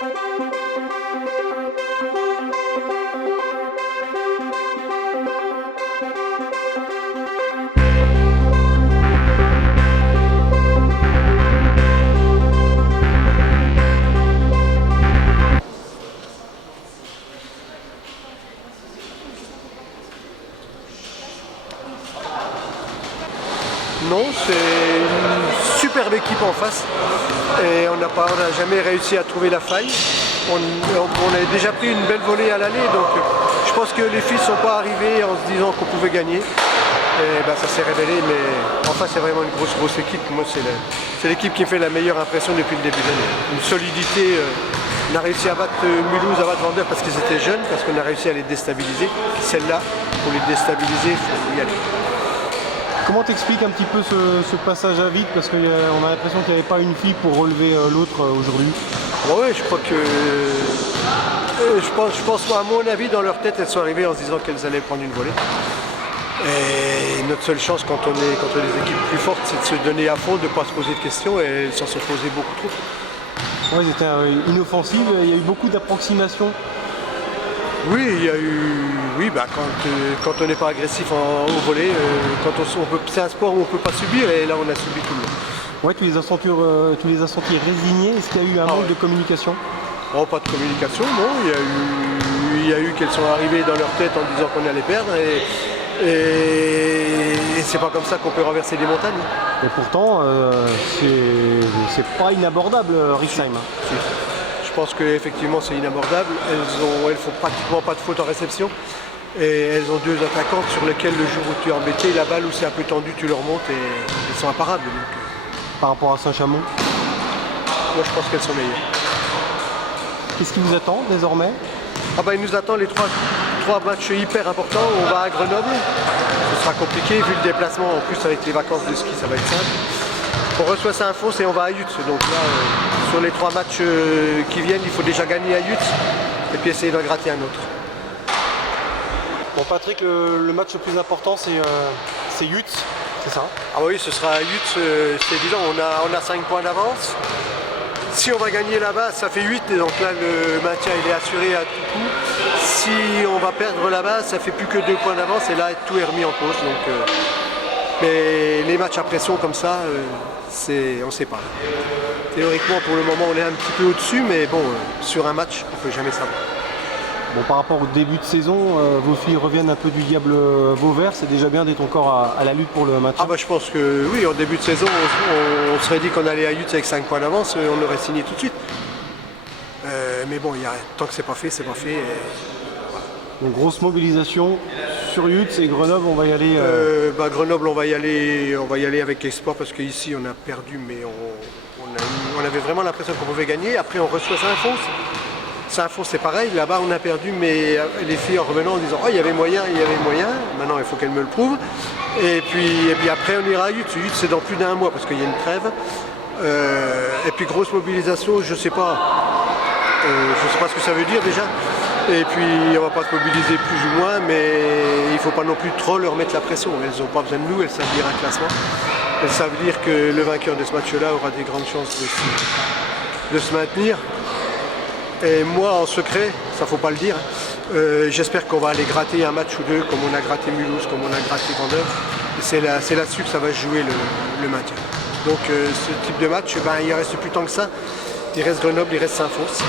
Non, c'est une superbe équipe en face et on n'a jamais réussi à trouver la faille. On a déjà pris une belle volée à l'aller, donc je pense que les filles ne sont pas arrivées en se disant qu'on pouvait gagner. Et ben, ça s'est révélé, mais en face c'est vraiment une grosse équipe. Moi c'est l'équipe qui me fait la meilleure impression depuis le début de l'année. Une solidité, on a réussi à battre Mulhouse, à battre Vendeur parce qu'ils étaient jeunes, parce qu'on a réussi à les déstabiliser. Celle-là, pour les déstabiliser, il faut y aller. Comment t'expliques un petit peu ce passage à vide, parce qu'on a l'impression qu'il n'y avait pas une fille pour relever l'autre aujourd'hui? Oui, je crois que... Je pense à mon avis, dans leur tête, elles sont arrivées en se disant qu'elles allaient prendre une volée. Et notre seule chance quand on est contre des équipes plus fortes, c'est de se donner à fond, de ne pas se poser de questions, et elles s'en sont posées beaucoup trop. Oui, ils étaient inoffensives, il y a eu beaucoup d'approximations. Oui, il y a eu... Oui, bah, quand on n'est pas agressif au volley, c'est un sport où on ne peut pas subir, et là on a subi tout le monde. Ouais, tu les as sentis résignés. Est-ce qu'il y a eu un manque de communication? Oh, pas de communication, non. Il y a eu qu'elles sont arrivées dans leur tête en disant qu'on allait perdre, et c'est pas comme ça qu'on peut renverser des montagnes. Et pourtant, c'est pas inabordable, Rixheim. Si. Je pense qu'effectivement c'est inabordable. Elles font pratiquement pas de faute en réception. Et elles ont deux attaquantes sur lesquelles le jour où tu es embêté, la balle où c'est un peu tendu, tu leur montes et elles sont imparables. Donc, par rapport à Saint-Chamond, moi je pense qu'elles sont meilleures. Qu'est-ce qui vous attend désormais? Il nous attend les trois matchs hyper importants. On va à Grenoble. Ce sera compliqué vu le déplacement. En plus avec les vacances de ski, ça va être simple. On reçoit Saint-Fons et on va à Yutz. Donc là, sur les 3 matchs qui viennent, il faut déjà gagner à Yutz et puis essayer d'en gratter un autre. Bon Patrick, le match le plus important c'est Yutz, c'est ça? Ah oui, ce sera à Yutz, c'est évident. On a 5 points d'avance. Si on va gagner là-bas, ça fait 8, et donc là le maintien il est assuré à tout coup. Si on va perdre là-bas, ça fait plus que 2 points d'avance et là tout est remis en cause. Donc, mais les matchs à pression comme ça, on ne sait pas. Théoriquement pour le moment on est un petit peu au-dessus, mais bon, sur un match on ne peut jamais savoir. Bon, par rapport au début de saison, vos filles reviennent un peu du diable Vauvert, c'est déjà bien d'être encore à la lutte pour le maintien? Je pense que oui, en début de saison, on serait dit qu'on allait à Yutz avec 5 points d'avance, on aurait signé tout de suite. Mais bon, tant que c'est pas fait, c'est pas fait. Donc grosse mobilisation sur Yutz, et Grenoble, on va y aller... Grenoble, on va y aller avec espoir parce qu'ici on a perdu, mais on avait vraiment l'impression qu'on pouvait gagner. Après on reçoit Saint-Fons. Saint-Fons c'est pareil, là-bas on a perdu, mais les filles en revenant en disant il y avait moyen, maintenant il faut qu'elles me le prouvent. Et puis après on ira à Yutz. Yutz c'est dans plus d'1 mois parce qu'il y a une trêve. Et puis grosse mobilisation, je sais pas ce que ça veut dire déjà. Et puis on va pas se mobiliser plus ou moins, mais il ne faut pas non plus trop leur mettre la pression. Elles n'ont pas besoin de nous, elles savent lire un classement. Elles savent dire que le vainqueur de ce match-là aura des grandes chances de se maintenir. Et moi en secret, ça faut pas le dire, j'espère qu'on va aller gratter un match ou deux comme on a gratté Mulhouse, comme on a gratté Vendeur. C'est là-dessus que ça va se jouer le maintien. Donc ce type de match, il ne reste plus tant que ça. Il reste Grenoble, il reste Saint-Fons.